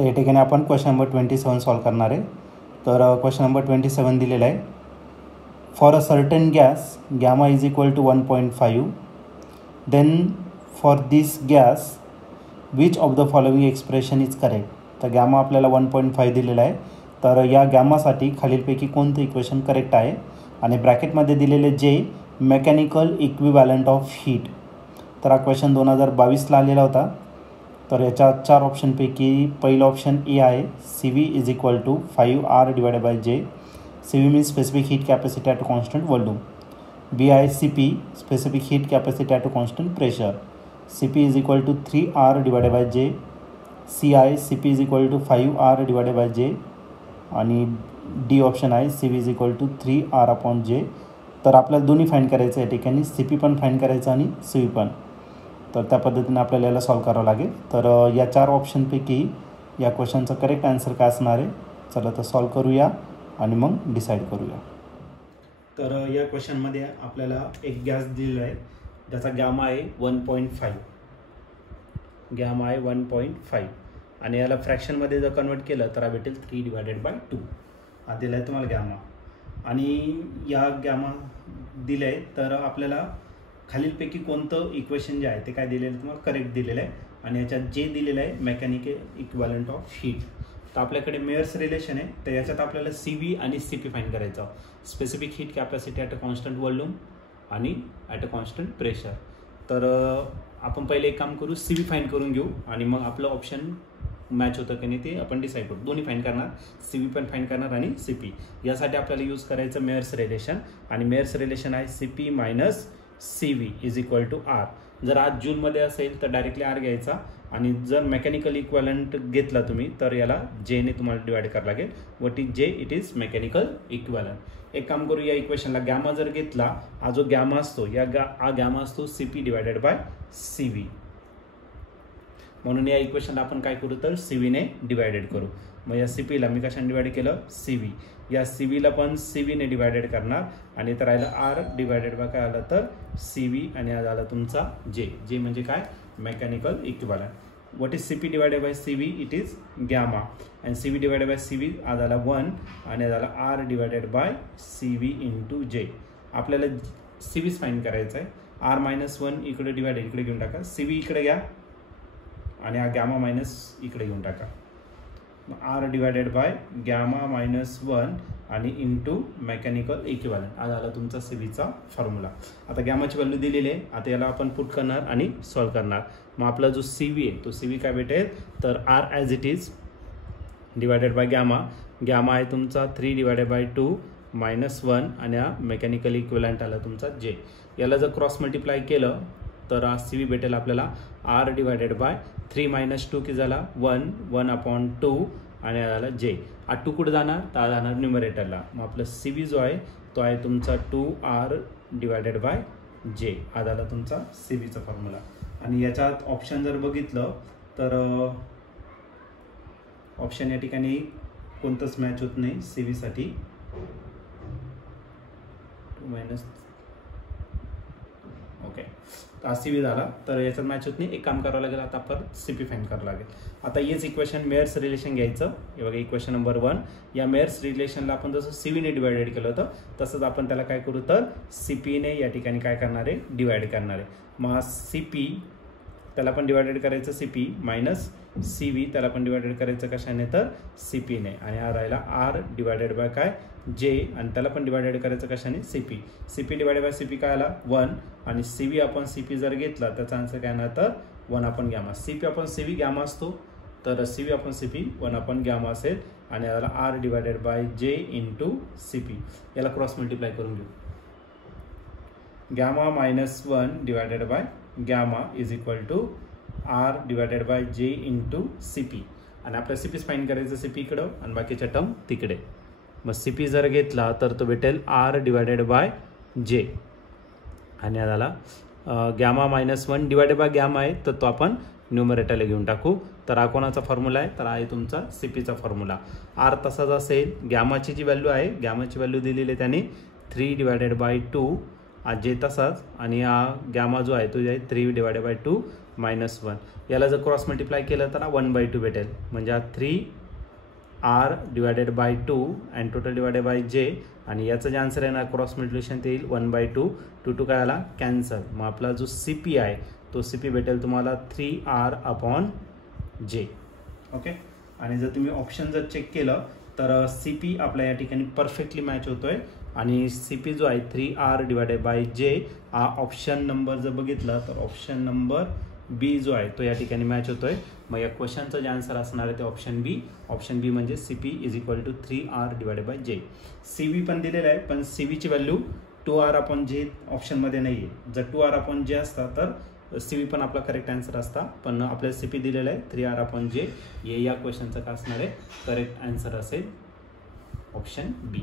तर या ठिकाणी आपण क्वेश्चन नंबर 27 सॉल्व करणार आहे. तर क्वेश्चन नंबर 27 दिलेला आहे. For a certain gas gamma is equal to 1.5 then for this gas which of the following expression is correct. तर गॅमा आपल्याला 1.5 दिलेला आहे. तर या गॅमासाठी खालीलपैकी कोणतं इक्वेशन करेक्ट आहे आणि ब्रॅकेटमध्ये दिलेले जे मेकॅनिकल इक्विवॅलंट ऑफ हीट. तर हा क्वेश्चन 2022ला आलेला होता. तर याच्या 4 ऑप्शनपैकी पहिलं ऑप्शन ए आहे, C V is equal to 5R divided by J. C V means specific heat capacity at constant volume. B आहे C P, specific heat capacity at constant pressure. C P is equal to 3R divided by J. C आहे C P is equal to 5R divided by J. आणि D option आहे C V is equal to 3R upon J. तर आपल्याला दोन्ही find करायचं या ठिकाणी, C P पण फाईंड करायचं आणि सी व्ही पण. तर त्या पद्धतीने आपल्याला याला सॉल्व करावं लागेल. तर या 4 ऑप्शनपैकी या क्वेश्चनचं करेक्ट आन्सर काय असणार आहे. चला तर सॉल्व करूया आणि मग डिसाईड करूया. तर या क्वेश्चनमध्ये आपल्याला एक गॅस दिलेला आहे ज्याचा गॅमा आहे 1.5. गॅमा आहे 1.5 आणि याला फ्रॅक्शनमध्ये जर कन्वर्ट केलं तर हा भेटेल 3 डिवायडेड बाय 2. हा दिला आहे तुम्हाला गॅमा. आणि या गॅमा दिलं आहे तर आपल्याला खालीलपैकी कोणतं इक्वेशन जे आहे ते काय दिलेलं आहे तुम्हाला करेक्ट दिलेलं आहे. आणि याच्यात जे दिलेलं आहे मेकॅनिकल इक्विवॅलंट ऑफ हीट. तर आपल्याकडे मेयर्स रिलेशन आहे. तर याच्यात आपल्याला सी व्ही आणि सी पी फाईंड करायचं. Specific heat capacity at a constant volume आणि ॲट अ कॉन्स्टंट प्रेशर. तर आपण पहिले एक काम करू, सी व्ही फाईंड करून घेऊ आणि मग आपलं ऑप्शन मॅच होतं की नाही ते आपण डिसाईड करू. दोन्ही फाईंड करणार, सी व्ही पण फाईंड करणार आणि सी पी. यासाठी आपल्याला यूज करायचं मेयर्स रिलेशन. आणि मेयर्स रिलेशन आहे C P minus C V is equal to R. जर आज जूनमध्ये असेल तर डायरेक्टली आर घ्यायचा आणि जर मेकॅनिकल इक्विवॅलंट घेतला तुम्ही तर याला जेने तुम्हाला डिवाइड करावं लागेल. वट इज जे, इट इज मेकॅनिकल इक्विवॅलंट. एक काम करू, या इक्वेशनला गॅमा जर घेतला, हा जो गॅमा असतो हा गॅमा असतो C P divided by C V. म्हणून या इक्वेशनला आपण काय करू तर सी व्हीने डिवायडेड करू. मग या सी पीला मी कशाने डिवाइड केलं, सी व्ही. या सी व्हीला पण सी व्हीने डिवायडेड करणार आणि तर राहिलं आर डिवायडेड बाय काय आलं तर सी व्ही आणि आज आला तुमचा जे. जे म्हणजे काय mechanical equivalent. What is C P divided by C V, it is gamma. आणि C V divided by C V आज आला 1 आणि आज आला R divided by C V into J. आपल्याला सी व्हीच फाईंड करायचं आहे. आर मायनस 1 इकडे डिवायडेड इकडे घेऊन टाका, सी व्ही इकडे घ्या आणि हा गॅमा मायनस इकडे घेऊन टाका. R divided by gamma minus 1 आणि इंटू मेकॅनिकल इक्विवॅलंट. आज आला तुमचा सी व्हीचा फॉर्म्युला. आता गॅमाची व्हॅल्यू दिलेली आहे. आता याला आपण पुट करणार आणि सॉल्व करणार. मग आपला जो सी व्ही आहे तो सी व्ही काय भेटेल तर R as it is divided by gamma. Gamma आहे तुमचा 3 डिवायडेड बाय 2 मायनस 1 आणि हा मेकॅनिकल इक्विवॅलंट आला तुमचा जे. याला जर क्रॉस मल्टिप्लाय केलं तर हा सी व्ही भेटेल आपल्याला आर डिवायडेड बाय 3 मायनस 2 की झाला 1 अपॉन 2 आणि झाला जे. हा 2 कुठे जाणार तर जाणार न्युमरेटरला. मग आपलं सी व्ही जो आहे तो आहे तुमचा 2R डिवायडेड बाय जे. हा झाला तुमचा सी व्हीचा फॉर्म्युला. आणि याच्यात ऑप्शन जर बघितलं तर ऑप्शन या ठिकाणी कोणतंच मॅच होत नाही सी व्हीसाठी. 2 मायनस ओके हा सी व्ही झाला. तर याच्यात मॅच होत नाही. एक काम करावं लागेल, आता आपण सी पी फाईंड करावं लागेल. आता हेच इक्वेशन मेयर्स रिलेशन घ्यायचं. हे बघा इक्वेशन नंबर 1. या मेयर्स रिलेशनला आपण जसं सी व्हीने डिवायडेड केलं होतं तसंच आपण त्याला काय करू तर सी पीने या ठिकाणी काय करणार आहे डिवाइड करणार आहे. मग सी पी त्याला पण डिवायडेड करायचं C P minus C V त्याला पण डिवायडेड करायचं कशाने तर सी पीने. आणि हा राहिला आर डिवायडेड बाय काय जे आणि त्याला पण डिवायडेड करायचं कशाने C P. C P divided by C P काय आला 1 आणि सी व्ही आपण सी पी जर घेतला त्याचा आन्सर काय येणार तर 1 आपण गॅमा. सी पी आपण सी व्ही गॅमा असतो तर सी व्ही आपण सी पी 1 आपण गॅमा असेल आणि याला आर डिवायडेड बाय जे इंटू सी पी. याला क्रॉस मल्टिप्लाय करून घेऊ. Gamma minus 1 divided by gamma is equal to R divided by जे इंटू सी पी. आणि आपल्या सी पीच फाईंड करायचं सी पी इकडं आणि बाकीच्या टर्म तिकडे. मग सी पी जर घेतला तर तो भेटेल आर डिवायडेड बाय जे आणि याला gamma minus 1 divided by gamma आहे तर तो आपण न्यूमरेटरला घेऊन टाकू. तर हा कोणाचा फॉर्म्युला आहे तर आहे तुमचा सी पीचा फॉर्म्युला. आर तसाच असेल. गॅमाची जी व्हॅल्यू आहे गॅमाची व्हॅल्यू दिलेली आहे त्याने 3 डिवायडेड बाय 2 जे तसाच आणि हा गॅमा जो आहे तो आहे 3 डिवायडेड बाय 2 -1. याला जर क्रॉस मल्टिप्लाय केलं तर 1/2 भेटेल. म्हणजे हा 3r divided bye 2 and total divided by j. आणि याचं जे आन्सर आहे ना क्रॉस मल्टिप्लिकेशन ते येईल 1/2. 2 काय आला कॅन्सल. मग आपला जो CP आहे तो CP भेटेल तुम्हाला 3r/j. ओके. आणि जर तुम्ही ऑप्शन जर चेक केलं तर CP आपल्या या ठिकाणी परफेक्टली मॅच होतोय. आणि CP जो आहे 3r डिवायडेड बाय j हा ऑप्शन नंबर जर बघितला तर ऑप्शन नंबर बी जो आहे तो या ठिकाणी मॅच होतोय. मग या क्वेश्चनचं जे आन्सर असणार आहे ते ऑप्शन बी. ऑप्शन बी म्हणजे CP = 3r divided bye j. CV पण दिलेलं आहे पण CVची व्हॅल्यू 2r/j ऑप्शनमध्ये नाही आहे. जर 2r/j असता तर CV पण आपला करेक्ट आन्सर असता. पण आपल्याला CP दिलेलं आहे 3r/j. हे या क्वेश्चनचं काय असणार आहे करेक्ट आन्सर असेल ऑप्शन बी.